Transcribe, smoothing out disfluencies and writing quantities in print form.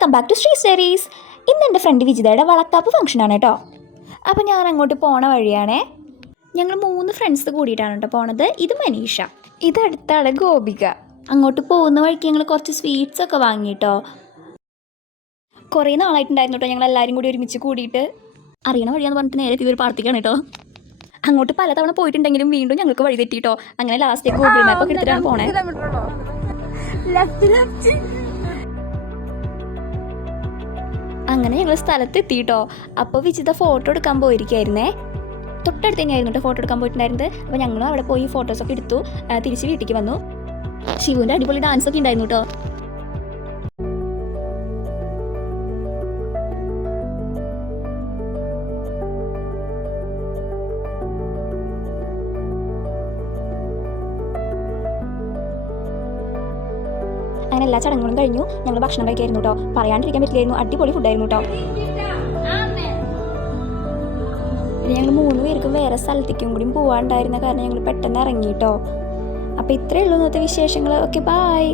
Welcome back to Sree studies. ഇന്ന് എൻ്റെ front വിജിതയുടെ വളക്കാപ്പ് ഫംഗ്ഷനാണ് കേട്ടോ. അപ്പോൾ ഞാൻ അങ്ങോട്ട് പോണ വഴിയാണേ. ഞങ്ങൾ 3 ഫ്രണ്ട്സ് കൂടിയിട്ടാണ് കേട്ടോ പോണത്. ഇത് മനീഷ, ഇതടുത്താണ് ഗോപിക. അങ്ങോട്ട് പോകുന്ന വഴിക്ക് ഞങ്ങൾ കുറച്ച് സ്വീറ്റ്സ് ഒക്കെ വാങ്ങിയിട്ടോ. കുറേ നാളായിട്ടുണ്ടായിരുന്നു കേട്ടോ ഞങ്ങൾ എല്ലാവരും കൂടി ഒരുമിച്ച് കൂടിയിട്ട്. അറിയണ വഴിയാന്ന് പറഞ്ഞിട്ട് നേരെ ഇതൊരു പാർട്ടിക്കാണ് കേട്ടോ. അങ്ങോട്ട് പലതവണ പോയിട്ടുണ്ടെങ്കിലും വീണ്ടും ഞങ്ങൾക്ക് വഴി തെറ്റിട്ടോ. അങ്ങനെ ലാസ്റ്റ് ഗൂഗിൾ മാപ്പൊക്കെ എടുത്തിട്ടാണ് പോണേ. അങ്ങനെ ഞങ്ങൾ സ്ഥലത്തെത്തിയിട്ടോ. അപ്പോൾ വിജിത ഫോട്ടോ എടുക്കാൻ പോയിരിക്കായിരുന്നേ. തൊട്ടടുത്ത് തന്നെയായിരുന്നു കേട്ടോ ഫോട്ടോ എടുക്കാൻ പോയിട്ടുണ്ടായിരുന്നത്. അപ്പോൾ ഞങ്ങളും അവിടെ പോയി ഫോട്ടോസൊക്കെ എടുത്തു. തിരിച്ച് വീട്ടിലേക്ക് വന്നു. ശിവുവിൻ്റെ അടിപൊളി ഡാൻസൊക്കെ ഉണ്ടായിരുന്നു കേട്ടോ. അങ്ങനെ എല്ലാ ചടങ്ങുകളും കഴിഞ്ഞു. ഞങ്ങൾ ഭക്ഷണം കഴിക്കായിരുന്നു കേട്ടോ. പറയാണ്ടിരിക്കാൻ പറ്റില്ലായിരുന്നു. അടിപൊളി ഫുഡായിരുന്നു കേട്ടോ. പിന്നെ ഞങ്ങൾ 3 പേർക്കും വേറെ സ്ഥലത്തേക്കും കൂടി പോകാണ്ടായിരുന്ന കാരണം ഞങ്ങൾ പെട്ടെന്ന് ഇറങ്ങി കേട്ടോ. അപ്പോൾ ഇത്രയേ ഉള്ളൂ ഇന്നത്തെ വിശേഷങ്ങൾ. Okay, by.